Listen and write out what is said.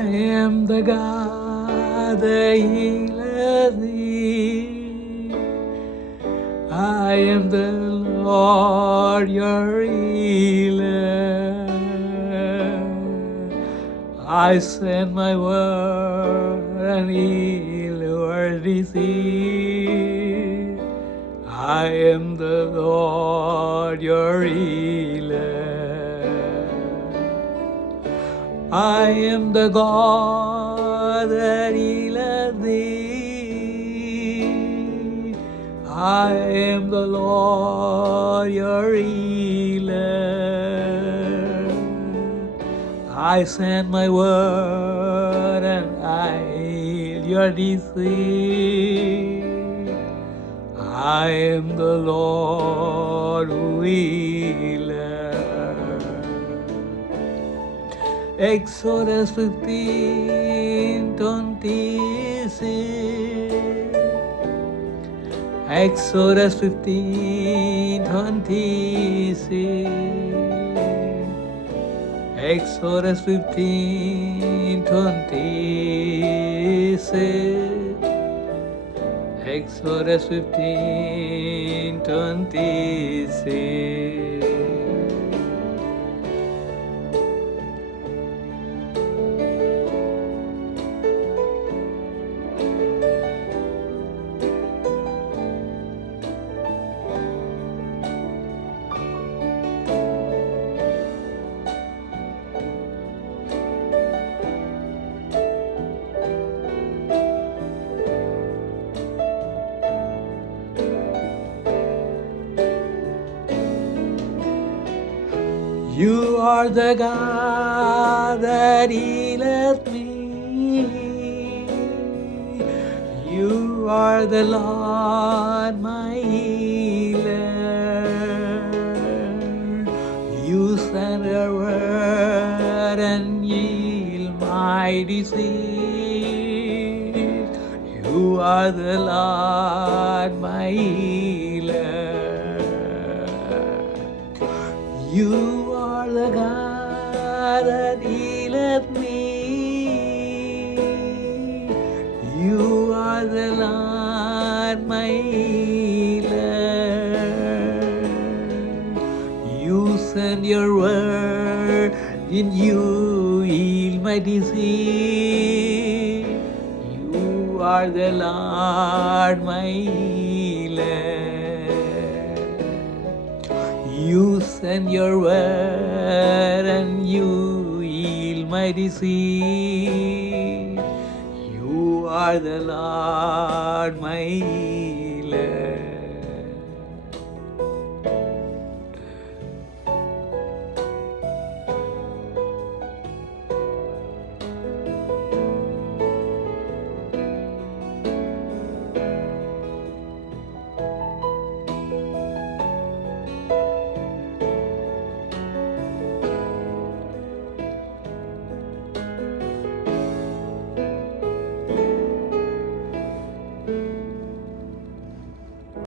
I am the God that healeth thee. I am the Lord your healer. I send my word and heal your disease. I am the Lord your healer. I am the God that healeth thee. I am the Lord your healer. I send my word and I heal your disease. I am the Lord who healeth. Exodus 15:26. Exodus 15:26. Exodus 15:26. Exodus 15:26. You are the God that healeth me. You are the Lord my healer. You send a word and heal my disease. You are the Lord my healer. You are the God that healeth me. You are the Lord my healer. You send your word and you heal my disease. You are the Lord my healer. You send your word and you heal my disease. You are the Lord my healer.